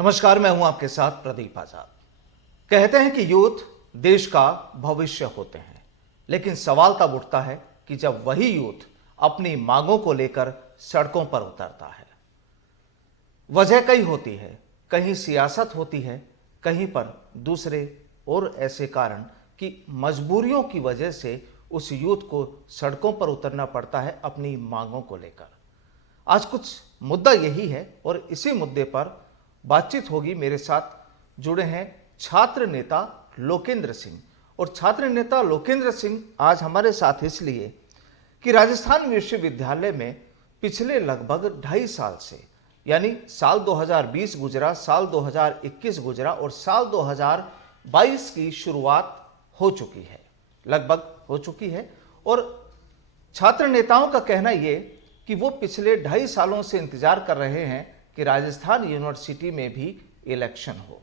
नमस्कार, मैं हूं आपके साथ प्रदीप आजाद। कहते हैं कि यूथ देश का भविष्य होते हैं, लेकिन सवाल तब उठता है कि जब वही यूथ अपनी मांगों को लेकर सड़कों पर उतरता है। वजह कई होती है, कहीं सियासत होती है, कहीं पर दूसरे और ऐसे कारण कि मजबूरियों की वजह से उस यूथ को सड़कों पर उतरना पड़ता है अपनी मांगों को लेकर। आज कुछ मुद्दा यही है और इसी मुद्दे पर बातचीत होगी। मेरे साथ जुड़े हैं छात्र नेता लोकेंद्र सिंह। और छात्र नेता लोकेंद्र सिंह आज हमारे साथ इसलिए कि राजस्थान विश्वविद्यालय में पिछले लगभग 2.5 साल से, यानी साल 2020 गुजरा, साल 2021 गुजरा और साल 2022 की शुरुआत हो चुकी है, लगभग हो चुकी है। और छात्र नेताओं का कहना ये कि वो पिछले 2.5 सालों से इंतजार कर रहे हैं कि राजस्थान यूनिवर्सिटी में भी इलेक्शन हो।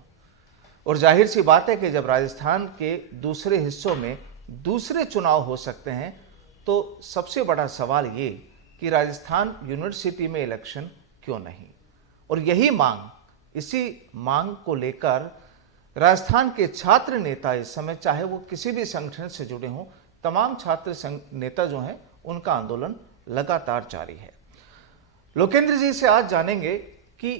और जाहिर सी बात है कि जब राजस्थान के दूसरे हिस्सों में दूसरे चुनाव हो सकते हैं तो सबसे बड़ा सवाल ये कि राजस्थान यूनिवर्सिटी में इलेक्शन क्यों नहीं। और यही मांग, इसी मांग को लेकर राजस्थान के छात्र नेता इस समय, चाहे वो किसी भी संगठन से जुड़े हों, तमाम छात्र नेता जो हैं उनका आंदोलन लगातार जारी है। लोकेंद्र जी से आज जानेंगे कि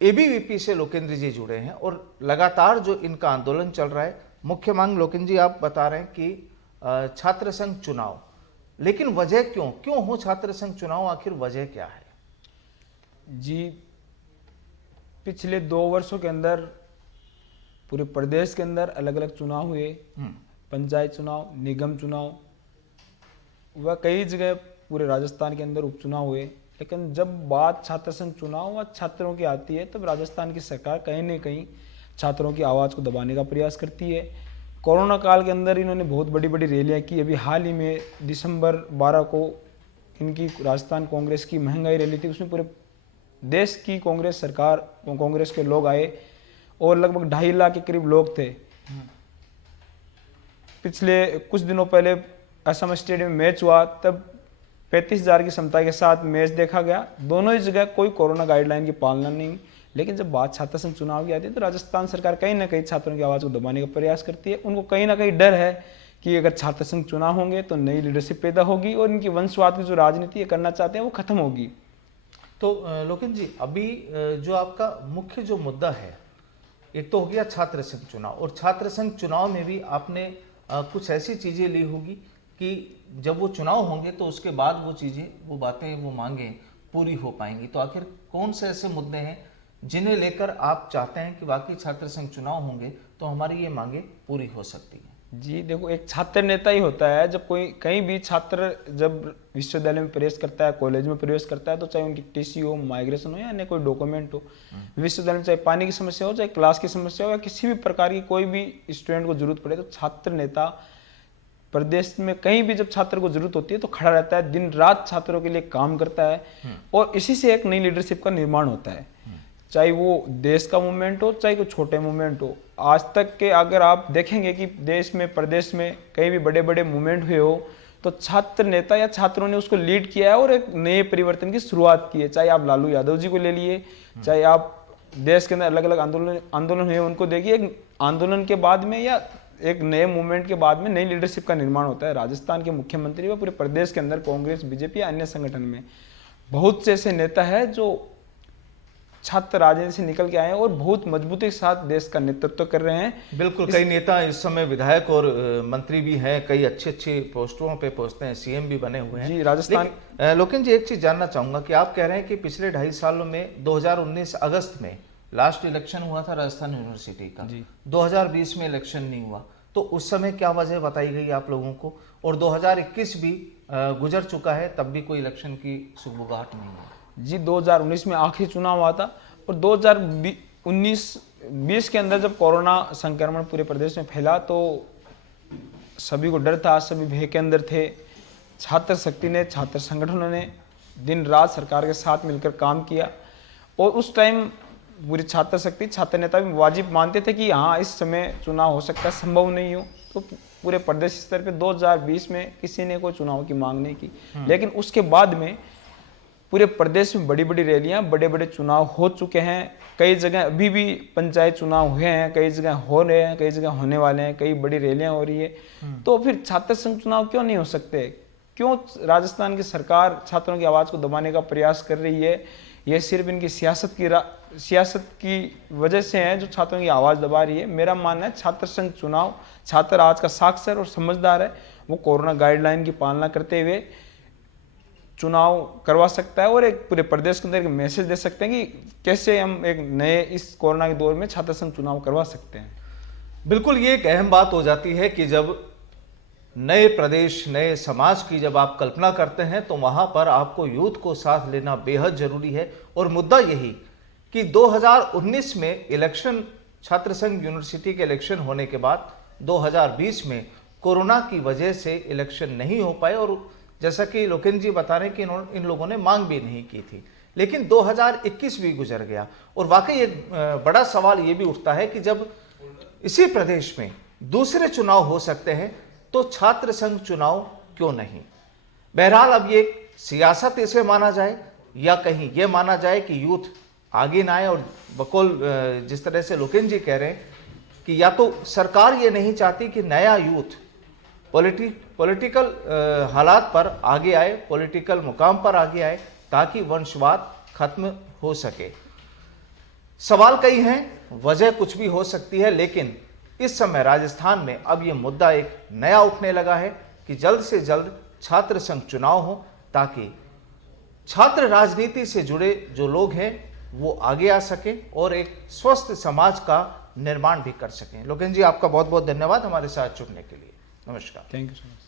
एबीवीपी से लोकेंद्र जी जुड़े हैं और लगातार जो इनका आंदोलन चल रहा है। मुख्य मांग लोकेंद्र जी आप बता रहे हैं कि छात्र संघ चुनाव, लेकिन वजह क्यों हो छात्र संघ चुनाव, आखिर वजह क्या है? जी, पिछले 2 वर्षों के अंदर पूरे प्रदेश के अंदर अलग अलग चुनाव हुए। पंचायत चुनाव, निगम चुनाव व कई जगह पूरे राजस्थान के अंदर उपचुनाव हुए। लेकिन जब बात छात्र संघ चुनाव व छात्रों की आती है तब राजस्थान की सरकार कहीं न कहीं छात्रों की आवाज़ को दबाने का प्रयास करती है। कोरोना काल के अंदर इन्होंने बहुत बड़ी बड़ी रैलियाँ की। अभी हाल ही में दिसंबर 12 को इनकी राजस्थान कांग्रेस की महंगाई रैली थी, उसमें पूरे देश की कांग्रेस सरकार, कांग्रेस के लोग आए और लगभग 2.5 लाख के करीब लोग थे। पिछले कुछ दिनों पहले असम स्टेडियम में मैच हुआ, तब 35,000 की क्षमता के साथ मैच देखा गया। दोनों ही जगह कोई कोरोना गाइडलाइन की पालना नहीं। लेकिन जब बात छात्र संघ चुनाव की आती है तो राजस्थान सरकार कहीं ना कहीं छात्रों की आवाज़ को दबाने का प्रयास करती है। उनको कहीं ना कहीं डर है कि अगर छात्र संघ चुनाव होंगे तो नई लीडरशिप पैदा होगी और इनकी वंशवाद की जो राजनीति करना चाहते हैं वो खत्म होगी। तो लोकेंद्र जी, अभी जो आपका मुख्य जो मुद्दा है, एक तो हो गया छात्र संघ चुनाव, और छात्र संघ चुनाव में भी आपने कुछ ऐसी चीज़ें ली होगी कि जब वो चुनाव होंगे तो उसके बाद वो चीज़ें, वो बातें, वो मांगें पूरी हो पाएंगी। तो आखिर कौन से ऐसे मुद्दे हैं जिन्हें लेकर आप चाहते हैं कि वाकई छात्र संघ चुनाव होंगे तो हमारी ये मांगें पूरी हो सकती हैं? जी देखो, एक छात्र नेता ही होता है। जब कोई कहीं भी छात्र जब विश्वविद्यालय में प्रवेश करता है, कॉलेज में प्रवेश करता है, तो चाहे उनकी टीसी हो, माइग्रेशन हो या अन्य कोई डॉक्यूमेंट हो, विश्वविद्यालय में चाहे पानी की समस्या हो, चाहे क्लास की समस्या हो या किसी भी प्रकार की कोई भी स्टूडेंट को जरूरत पड़े, तो छात्र नेता प्रदेश में कहीं भी जब छात्र को जरूरत होती है तो खड़ा रहता है, दिन रात छात्रों के लिए काम करता है और इसी से एक नई लीडरशिप का निर्माण होता है। चाहे वो देश का मूवमेंट हो, चाहे कोई छोटे मूवमेंट हो। आज तक के अगर आप देखेंगे कि देश में, प्रदेश में कहीं भी बड़े बड़े मूवमेंट हुए हो तो छात्र नेता या छात्रों ने उसको लीड किया है और एक नए परिवर्तन की शुरुआत की है। चाहे आप लालू यादव जी को ले लिए, चाहे आप देश के अंदर अलग अलग आंदोलन हुए उनको देखिए। एक आंदोलन के बाद में या एक नए मूवमेंट के बाद में नई लीडरशिप का निर्माण होता है। राजस्थान के मुख्यमंत्री व पूरे प्रदेश के अंदर कांग्रेस, बीजेपी या अन्य संगठन में बहुत से ऐसे नेता है जो छात्र राजनीति से निकल के आए हैं और बहुत मजबूती के साथ देश का नेतृत्व कर रहे हैं। बिल्कुल, कई नेता इस समय विधायक और मंत्री भी हैं, कई अच्छे अच्छे पोस्टों पे पहुंचते हैं, सीएम भी बने हुए हैं। जी, राजस्थान। लोकेंद्र जी, एक चीज जानना चाहूंगा कि आप कह रहे हैं कि पिछले 2.5 सालों में 2019 अगस्त में लास्ट इलेक्शन हुआ था राजस्थान यूनिवर्सिटी का, 2020 में इलेक्शन नहीं हुआ, तो उस समय क्या वजह बताई गई आप लोगों को? और 2021 भी गुजर चुका है, तब भी कोई इलेक्शन की सुगबुगाहट नहीं है। जी, 2019 में आखिरी चुनाव हुआ था और 2019-20 के अंदर जब कोरोना संक्रमण पूरे प्रदेश में फैला तो सभी को डर था, सभी भय के अंदर थे। छात्र शक्ति ने, छात्र संगठनों ने दिन रात सरकार के साथ मिलकर काम किया और उस टाइम पूरी छात्र शक्ति, छात्र नेता भी वाजिब मानते थे कि हाँ, इस समय चुनाव हो सकता है, संभव नहीं हो। तो पूरे प्रदेश स्तर पे 2020 में किसी ने कोई चुनाव की मांग नहीं की। लेकिन उसके बाद में पूरे प्रदेश में बड़ी बड़ी रैलियां, बड़े बड़े चुनाव हो चुके हैं। कई जगह अभी भी पंचायत चुनाव हुए हैं, कई जगह हो रहे हैं, कई जगह होने वाले हैं, कई बड़ी रैलियां हो रही है। तो फिर छात्र संघ चुनाव क्यों नहीं हो सकते? क्यों राजस्थान की सरकार छात्रों की आवाज को दबाने का प्रयास कर रही है? यह सिर्फ इनकी सियासत की वजह से है जो छात्रों की आवाज दबा रही है। मेरा मानना है छात्र संघ चुनाव, छात्र आज का साक्षर और समझदार है, वो कोरोना गाइडलाइन की पालना करते हुए चुनाव करवा सकता है और एक पूरे प्रदेश के अंदर एक मैसेज दे सकते हैं कि कैसे हम एक नए इस कोरोना के दौर में छात्र संघ चुनाव करवा सकते हैं। बिल्कुल, ये एक अहम बात हो जाती है कि जब नए प्रदेश, नए समाज की जब आप कल्पना करते हैं तो वहां पर आपको यूथ को साथ लेना बेहद जरूरी है। और मुद्दा यही कि 2019 में इलेक्शन, छात्र संघ यूनिवर्सिटी के इलेक्शन होने के बाद 2020 में कोरोना की वजह से इलेक्शन नहीं हो पाए और जैसा कि लोकेंद्र जी बता रहे हैं कि इन लोगों ने मांग भी नहीं की थी। लेकिन 2021 भी गुजर गया और वाकई एक बड़ा सवाल ये भी उठता है कि जब इसी प्रदेश में दूसरे चुनाव हो सकते हैं तो छात्र संघ चुनाव क्यों नहीं? बहरहाल अब ये सियासत इसे माना जाए या कहीं ये माना जाए कि यूथ आगे ना आए। और बकौल जिस तरह से लोकेंद्र जी कह रहे हैं कि या तो सरकार ये नहीं चाहती कि नया यूथ पॉलिटिकल हालात पर आगे आए, पॉलिटिकल मुकाम पर आगे आए ताकि वंशवाद खत्म हो सके। सवाल कई हैं, वजह कुछ भी हो सकती है, लेकिन इस समय राजस्थान में अब यह मुद्दा एक नया उठने लगा है कि जल्द से जल्द छात्र संघ चुनाव हो ताकि छात्र राजनीति से जुड़े जो लोग हैं वो आगे आ सके और एक स्वस्थ समाज का निर्माण भी कर सकें। लोकेंद्र जी, आपका बहुत बहुत धन्यवाद हमारे साथ जुड़ने के लिए। नमस्कार। Thank you so much.